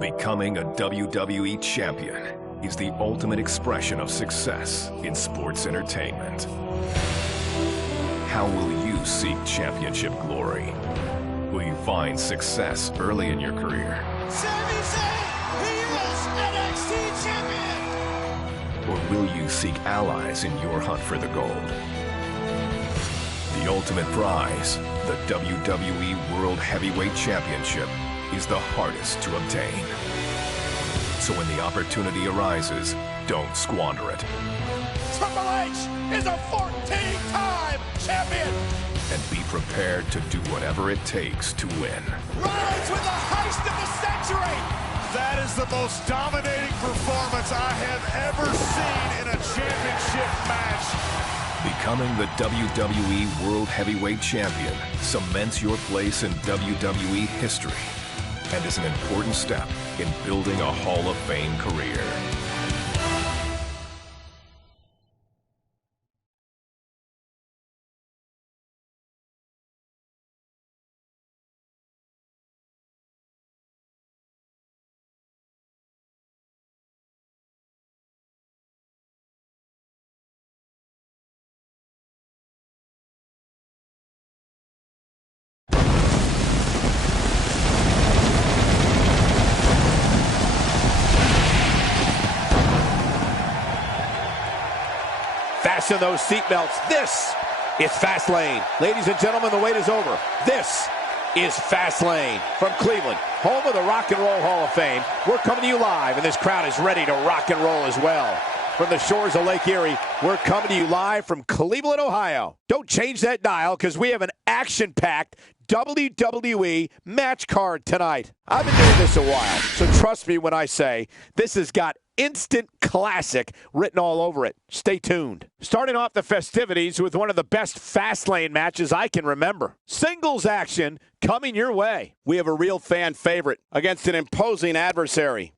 Becoming a WWE champion is the ultimate expression of success in sports entertainment. How will you seek championship glory? Will you find success early in your career? Sami Zayn, he is NXT champion! Or will you seek allies in your hunt for the gold? The ultimate prize, the WWE World Heavyweight Championship, is the hardest to obtain. So when the opportunity arises, don't squander it. Triple H is a 14-time champion! And be prepared to do whatever it takes to win. Rise with the heist of the century! That is the most dominating performance I have ever seen in a championship match. Becoming the WWE World Heavyweight Champion cements your place in WWE history and is an important step in building a Hall of Fame career. Fasten those seatbelts. This is Fastlane. Ladies and gentlemen, the wait is over. This is Fastlane. From Cleveland, home of the Rock and Roll Hall of Fame, we're coming to you live, and this crowd is ready to rock and roll as well. From the shores of Lake Erie, we're coming to you live from Cleveland, Ohio. Don't change that dial, because we have an action-packed WWE match card tonight. I've been doing this a while, so trust me when I say this has got instant classic written all over it. Stay tuned. Starting off the festivities with one of the best Fastlane matches I can remember. Singles action coming your way. We have a real fan favorite against an imposing adversary.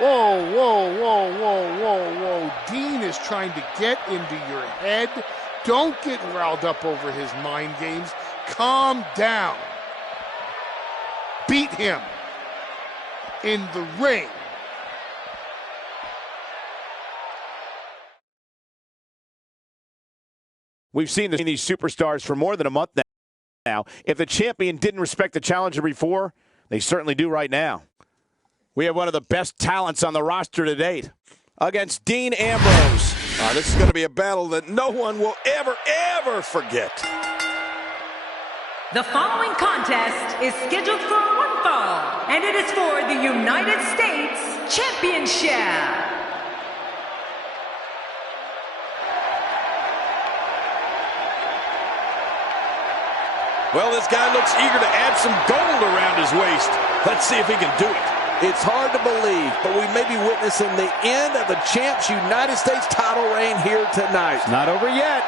Whoa, whoa, whoa, whoa, whoa, whoa. Dean is trying to get into your head. Don't get riled up over his mind games. Calm down. Beat him in the ring. We've seen these superstars for more than a month now. If the champion didn't respect the challenger before, they certainly do right now. We have one of the best talents on the roster to date against Dean Ambrose. This is going to be a battle that no one will ever forget. The following contest is scheduled for one fall, and it is for the United States Championship. Well, this guy looks eager to add some gold around his waist. Let's see if he can do it. It's hard to believe, but we may be witnessing the end of the Champs United States title reign here tonight. It's not over yet.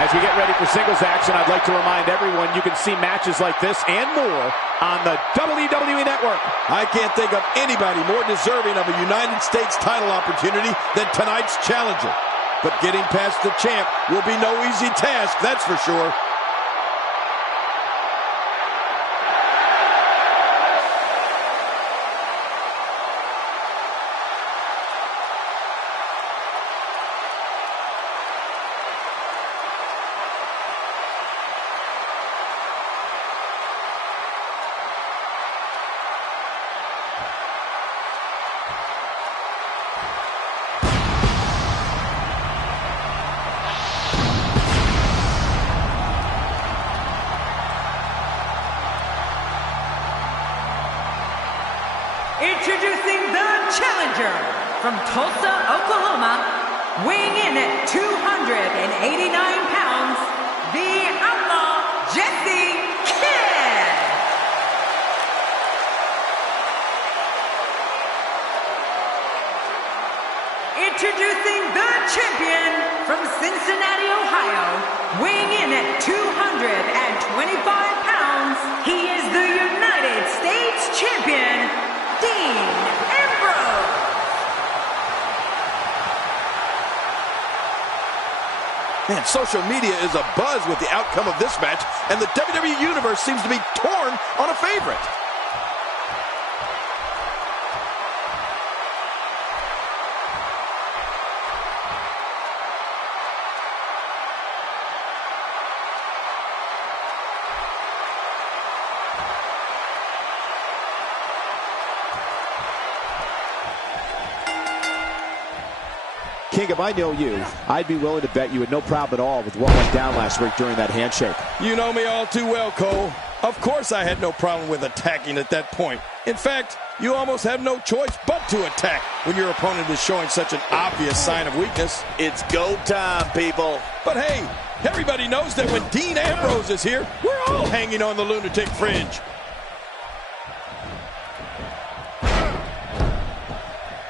As we get ready for singles action, I'd like to remind everyone you can see matches like this and more on the WWE Network. I can't think of anybody more deserving of a United States title opportunity than tonight's challenger. But getting past the champ will be no easy task, that's for sure. Introducing the challenger from Tulsa, Oklahoma, weighing in at 289 pounds, the Outlaw KIDD. Introducing the champion from Cincinnati, Ohio, weighing in at 225 pounds, he is the United States champion, Dean Ambrose. Man, social media is abuzz with the outcome of this match, and the WWE Universe seems to be torn on a favorite. King, if I know you, I'd be willing to bet you had no problem at all with what went down last week during that handshake. You know me all too well, Cole. Of course I had no problem with attacking at that point. In fact, you almost have no choice but to attack when your opponent is showing such an obvious sign of weakness. It's go time, people. But hey, everybody knows that when Dean Ambrose is here, we're all hanging on the lunatic fringe.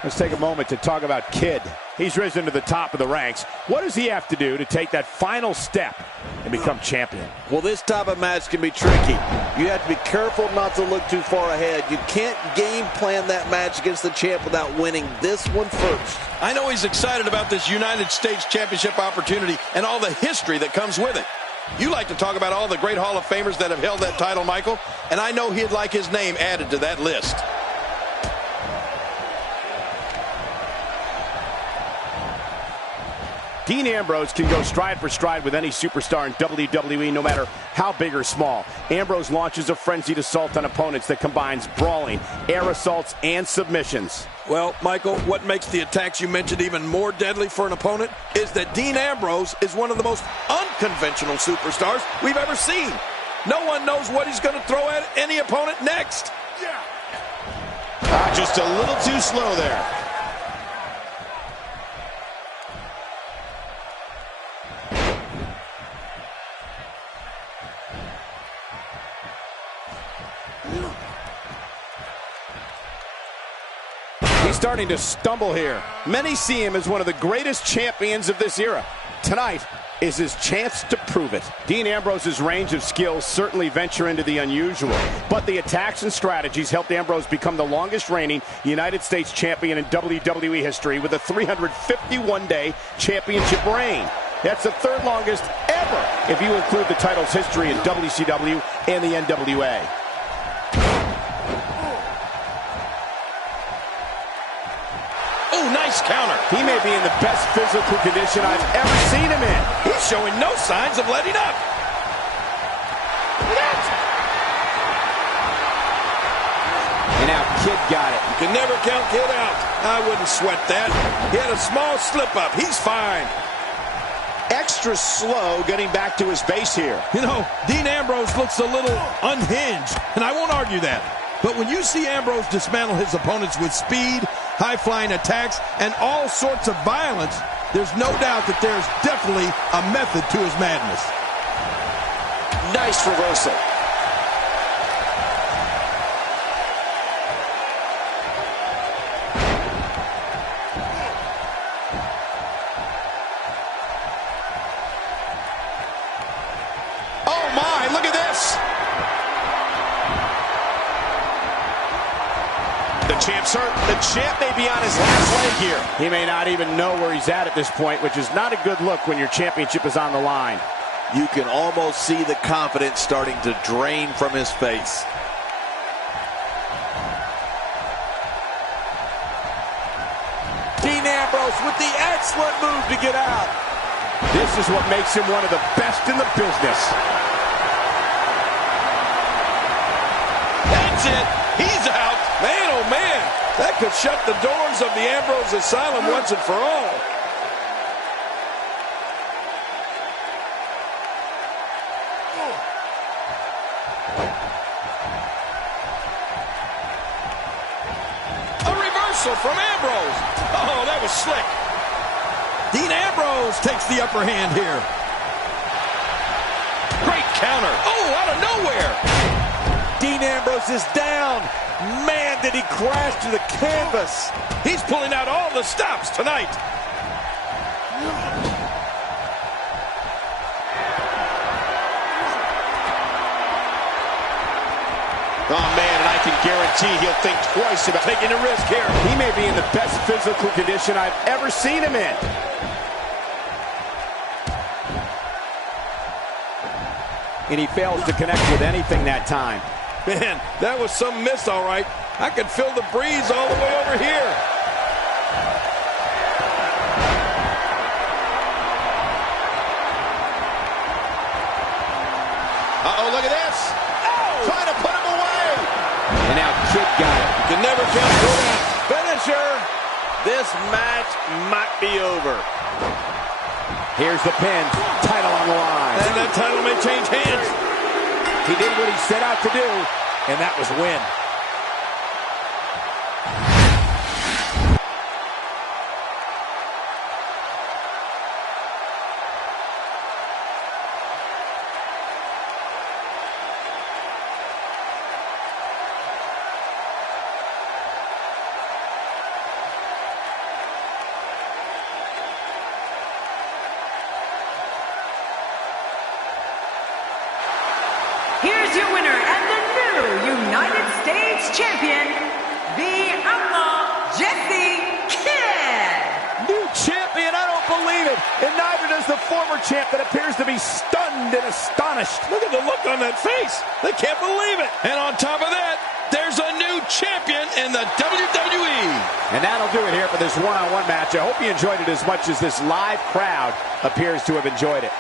Let's take a moment to talk about KIDD. He's risen to the top of the ranks. What does he have to do to take that final step and become champion? Well, this type of match can be tricky. You have to be careful not to look too far ahead. You can't game plan that match against the champ without winning this one first. I know he's excited about this United States Championship opportunity and all the history that comes with it. You like to talk about all the great Hall of Famers that have held that title, Michael, and I know he'd like his name added to that list. Dean Ambrose can go stride for stride with any superstar in WWE, no matter how big or small. Ambrose launches a frenzied assault on opponents that combines brawling, air assaults, and submissions. Well, Michael, what makes the attacks you mentioned even more deadly for an opponent is that Dean Ambrose is one of the most unconventional superstars we've ever seen. No one knows what he's going to throw at any opponent next. Just a little too slow there. He's starting to stumble here. Many see him as one of the greatest champions of this era. Tonight is his chance to prove it. Dean Ambrose's range of skills certainly venture into the unusual, but the attacks and strategies helped Ambrose become the longest reigning United States champion in WWE history with a 351-day championship reign. That's the third longest ever if you include the title's history in WCW and the NWA. Oh, nice counter. He may be in the best physical condition I've ever seen him in. He's showing no signs of letting up. And now KIDD got it. You can never count KIDD out. I wouldn't sweat that. He had a small slip-up. He's fine. Extra slow getting back to his base here. You know, Dean Ambrose looks a little unhinged, and I won't argue that. But when you see Ambrose dismantle his opponents with speed, high-flying attacks, and all sorts of violence, there's no doubt that there's definitely a method to his madness. Nice reversal. Oh my, look at this! The champ's hurt. The champ may be on his last leg here. He may not even know where he's at this point, which is not a good look when your championship is on the line. You can almost see the confidence starting to drain from his face. Dean Ambrose with the excellent move to get out. This is what makes him one of the best in the business. That's it. He's out. Man, oh man. That could shut the doors of the Ambrose Asylum once and for all. Ambrose takes the upper hand here. Great counter. Oh, out of nowhere. Dean Ambrose is down. Man, did he crash to the canvas. He's pulling out all the stops tonight. Oh, man, and I can guarantee he'll think twice about Taking a risk here. He may be in the best physical condition I've ever seen him in. And he fails to connect with anything that time. Man, that was some miss, all right. I could feel the breeze all the way over here. Uh-oh, look at this. Oh! Trying to put him away. And now Kidd got it. You can never count for that. Finisher. This match might be over. Here's the pin. Title on the line. And that title may change hands. He did what he set out to do, and that was win. Here's your winner and the new United States Champion, the Outlaw Jesse Kidd. New champion, I don't believe it. And neither does the former champ that appears to be stunned and astonished. Look at the look on that face. They can't believe it. And on top of that, there's a new champion in the WWE. And that'll do it here for this one-on-one match. I hope you enjoyed it as much as this live crowd appears to have enjoyed it.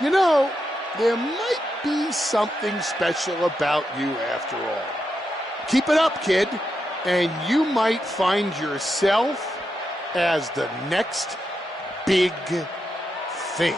You know, there might be something special about you after all. Keep it up, kid, and you might find yourself as the next big thing.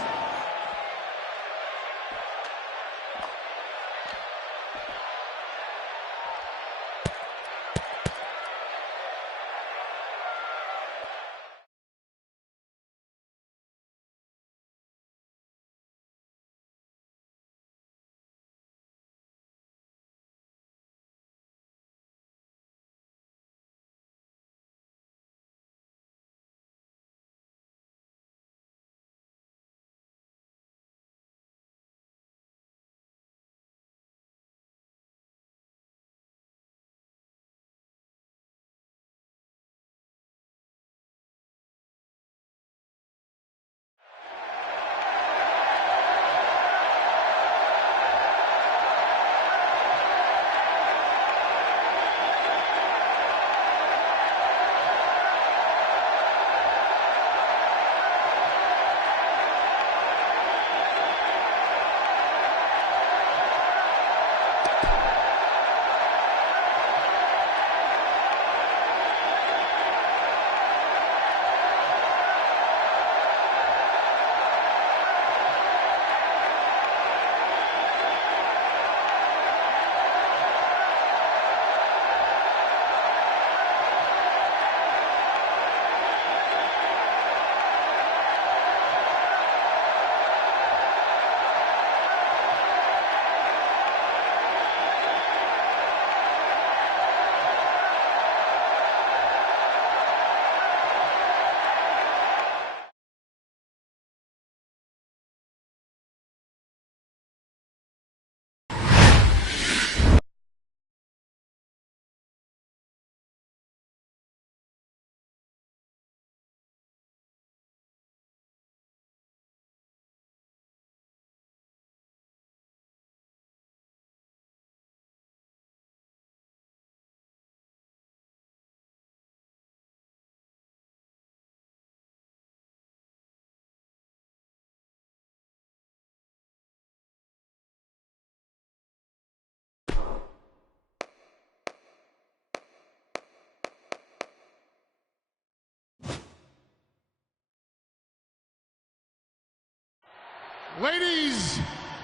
Ladies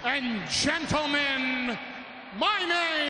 and gentlemen, my name